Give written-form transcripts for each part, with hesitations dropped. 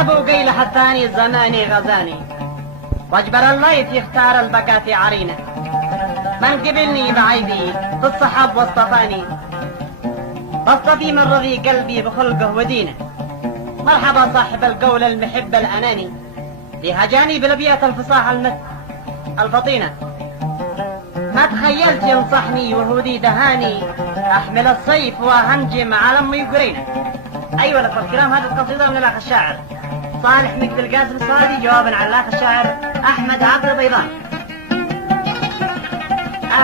ابو قيل حتاني زماني غزاني، واجبر الليث يختار البقات عرينه، من قبلني بعيدي بالصحاب واصطفاني، واصطفي من رضي قلبي بخلقه ودينه. مرحبا صاحب القول المحب الاناني، لهجاني بالابيات الفصاحة الفطينة، ما تخيلت ينصحني وهودي دهاني، احمل الصيف وهنجم على امي قرينه. ايوه الاخوة الكرام، هذه القصيدة من الاخ الشاعر صالح مقبل القاسم الصادي جوابا على الاخ الشاعر احمد عبد بيضان.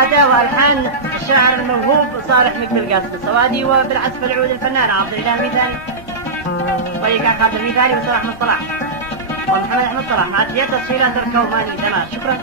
اداء والحان الشاعر الموهوب صالح مقبل القاسم الصوادي، وبالعزف العود الفنان عبد الاله الميثاني، طريقة خالد الميثاني وصلاح احمد صلاح ومحمد احمد صلاح، مع تحيات تصويرات الكوماني. تمام، شكرا.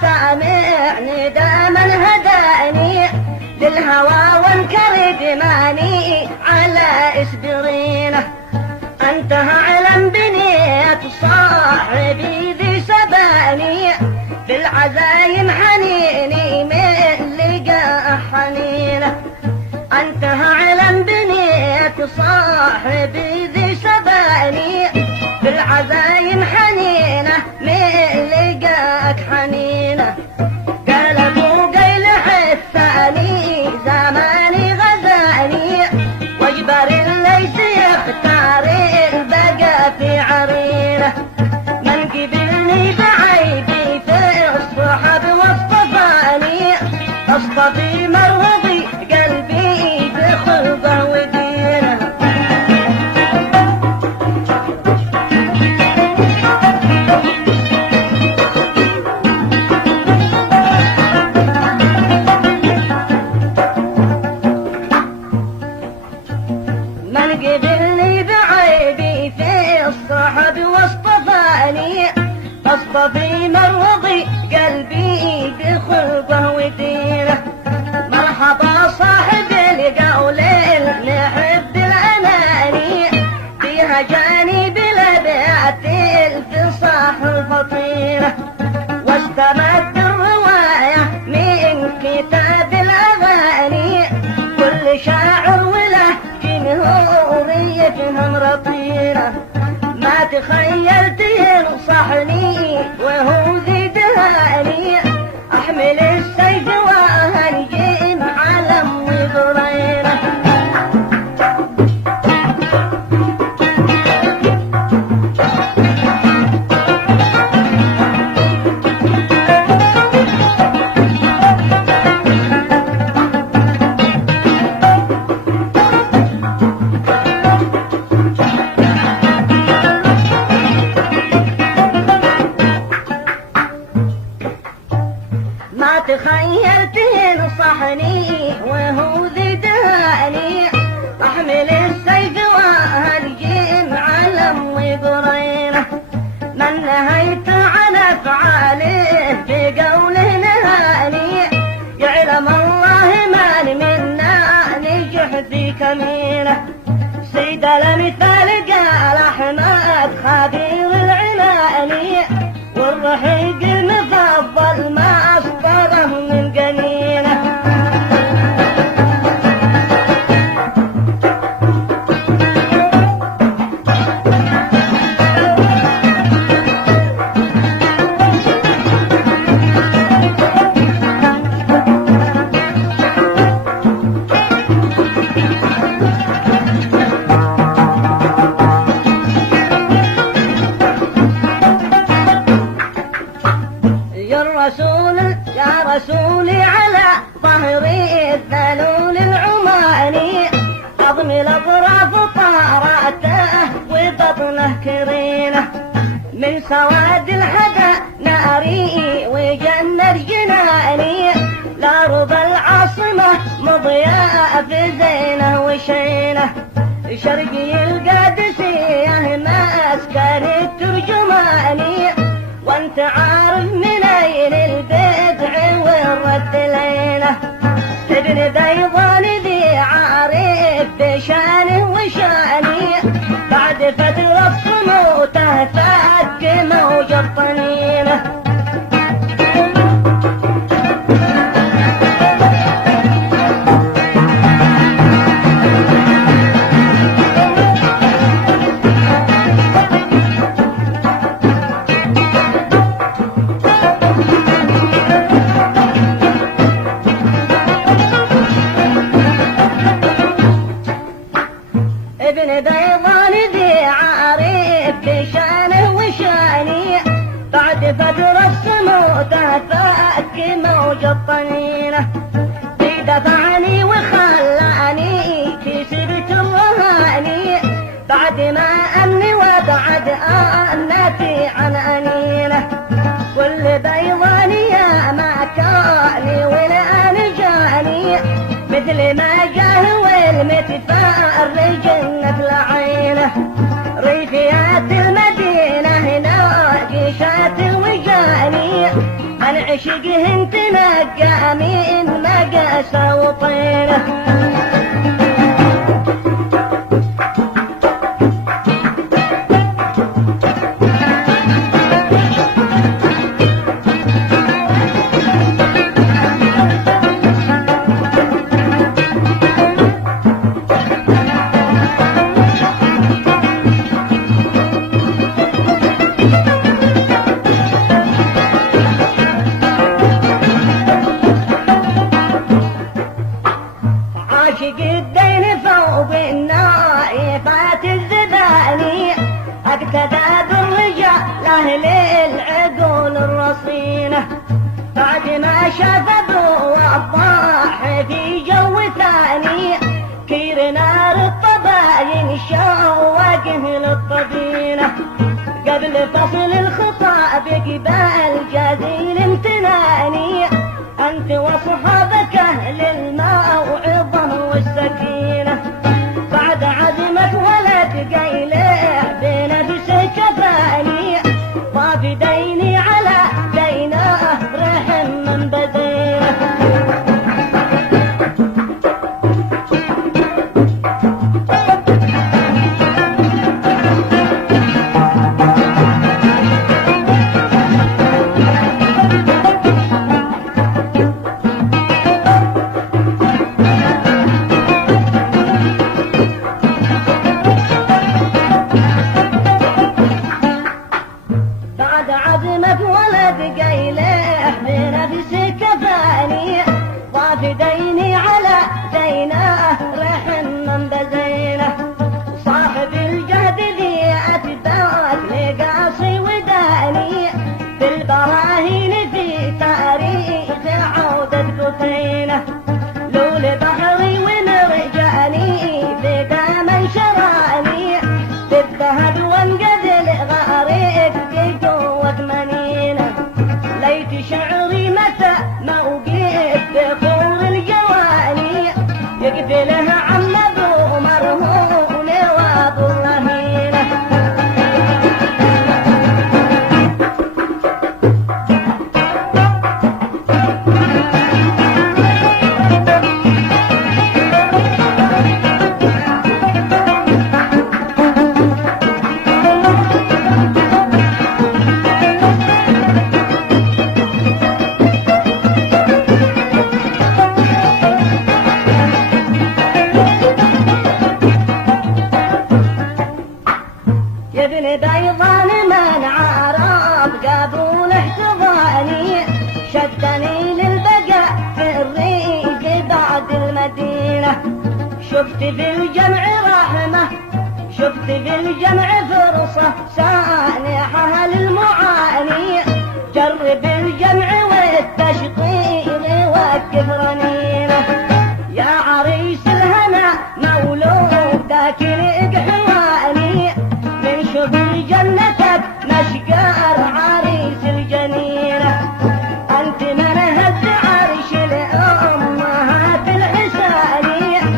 سامعني داما هداني للهوى وانكر دماني على اسبرينه، انتهى علم بنية صاحبي ذي سباني، بالعزايم حنيني من لقى حنينه، انتهى علم بنية صاحبي ذي سباني، بالعزايم حنينه من لقاك حنينه. قال ابو قيل الثاني زماني غزاني، واجبر الليث يختار البقى في عرينه، من قبلني بعيدي في الصحب واصطفاني، اصطفي مرضي قلبي بخلقه ودينه. قبلني بعيبي في الصحب واصطفاني، اصطفي مرضي قلبي بخلقه ودينه. مرحبا صاحب القول المحب الاناني، فيها جاني بالابيات الفصاح الفطينه، واستمد الروايه من كتاب الاغاني، كل شاعر وله جمهورية يفهم رطينه، ما تخيلت ينصحني وهو ذي دهاني، احمل السيف وهنجم على امي ضرينه. تخيلت ينصحني وهو ذي دهاني، احمل السيف وهنجم على امي ضرينه، من نهيت عن افعاله بقوله نهاني، يعلم الله من منا نجح ذي كمينه. سيد الامثال قال احمد خبير العناني، والرحيق المفضل ما أصبره من جنينه. يا رسولي على ظهري الذلول العماني، عظم الاطراف طاراته وبطنه كرينه، من سواد الهدى ناري وجنة جناني، لا في زينه وشينه شرقي القادسية مسكن الترجماني وانت عارف منين البدع والرد لينه ابن بيضان ذي عارف بشانه وشاني بعد فترة صموته فك موج الطنينه ابن بيضان ذي عارف بشانه وشاني بعد فترة صموته فك موج الطنينه دفعني وخلاني كسبت الرهاني بعد ما أمني وبعد أنتي عن أنينه كل بيضاني يا ما كاني والآن جاني مثل ما جاه والمتفرج النفل عينه ريفيات المدينة هنا جيشات وجاني عن عشقهن تنقى من مقاسة وطينه عاشق الدين فوق النائفات الزباني اقتدى بالرجال اهل العقول الرصينه بعد ما شاف ابو وضاح في جو ثاني كير نار الطباين شوقه للطبينه قبل فصل الخطاب قبال جزيل امتناني انت وصحابك اهل الموعظه والسكينه بعد عزمك ولد قيلة بنفس كفاني طاف ديني على دينه رحم من بدينه بعد عزمك ولد قيله بنفس كفاني ضاف ديني على دينه رحم من بزينه صاحب الجهد ذي أتباك لقاصي وداني بالبراهين في تاريخ عودة قتينه لول بحري ومرجاني في دام شراني بالذهب وانقذل غارق في قوة منينه ليت شعري متى ما وقف بخور الجواني يقتلها عم ابو مرهون وابو رهينه يا ابن بيضان من عرب قابول احتضاني شدني للبقاء في الريق بعد المدينة شفت في الجمع رحمة شفت في الجمع فرصة سانحة للمعاني جرب الجمع والتشطير وكف رنينه يا عريس الهنا مولود ذاكر حواني من شوف جنتك نشقر عريس الجنينة انت من هز عرش الامهات الحساني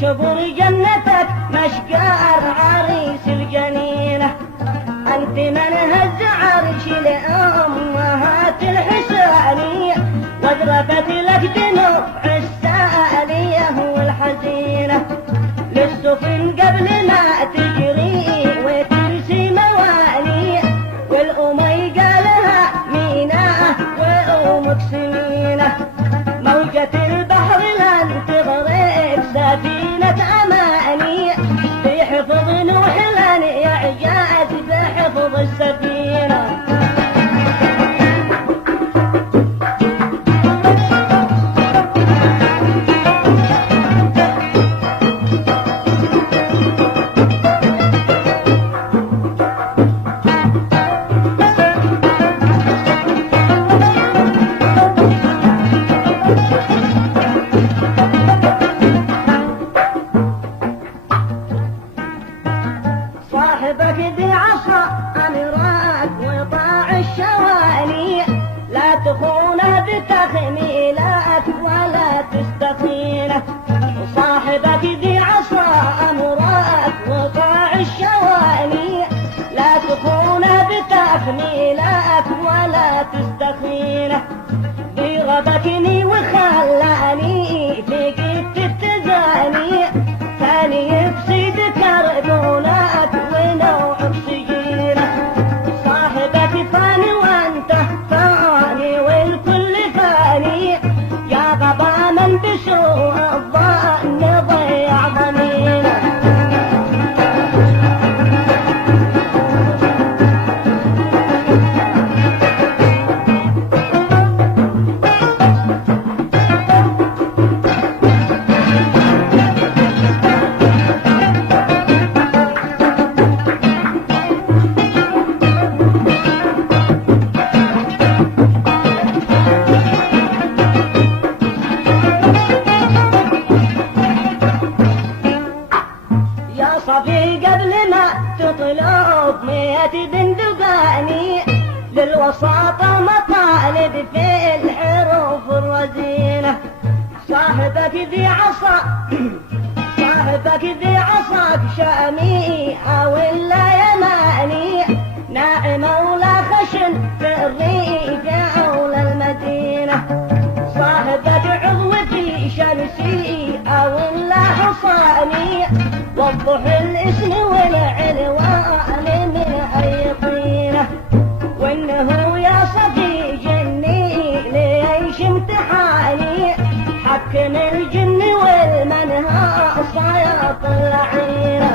شبر جنتك مشقار عريس الجنينة. انت من هز عرش لأمهات الحسانية، وادركت لك دموع السالية والحزينة، للسفن قبل ما تجري وترسي مواني، والأمي قالها ميناء وأمك سمينة. موجة البحر لن تغرق سفينة أماني، بحفظ نوح لن يعجز بحفظ السفينة. صاحبك ذي عصا أمرك وطاع الشوالي، لا تخونه بتخميلك ولا تستخينه. صاحبك ذي عصا أمرك وطاع الشوالي، لا تخونه بتخميلك ولا تستخينه. بغبكني وخلاني في قيت التزاني، ثاني يفسد كربونك ونوعك سجينة. صاحبك فاني وانت فاني والكل فاني، يا غبا من بسوء الظن ضيع ضمينه. صفي قبل ما تطلب 100 بندقاني، للوساطة مطالب في الحروف الرزينة. صاحبك ذي عصا صاحبك ذي عصاك شامي ولا يماني، ناعمة ولا خشن في الريف أو المدينة. صاحبك عضو في شمسي ولا حصاني، وضح الاسم والعنوان من أي طينة. وإنه يا صفي جني ليش امتحاني، حكم الجن والمنها صياط العينة.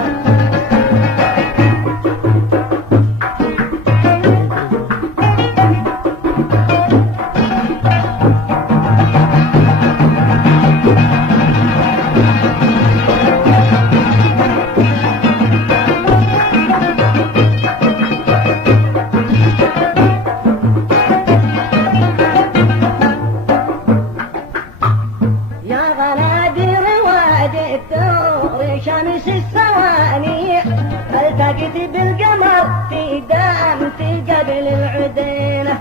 شمس الثواني التقيت بالقمر في دامتي قبل العدينة.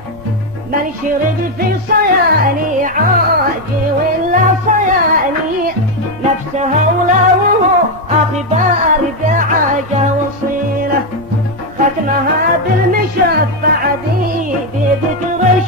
من شرب في صياني عاجي ولا صياني، نفسها ولا وهو أخبار بعاجة وصيلة. ختمها بالمشفع ذي بذكر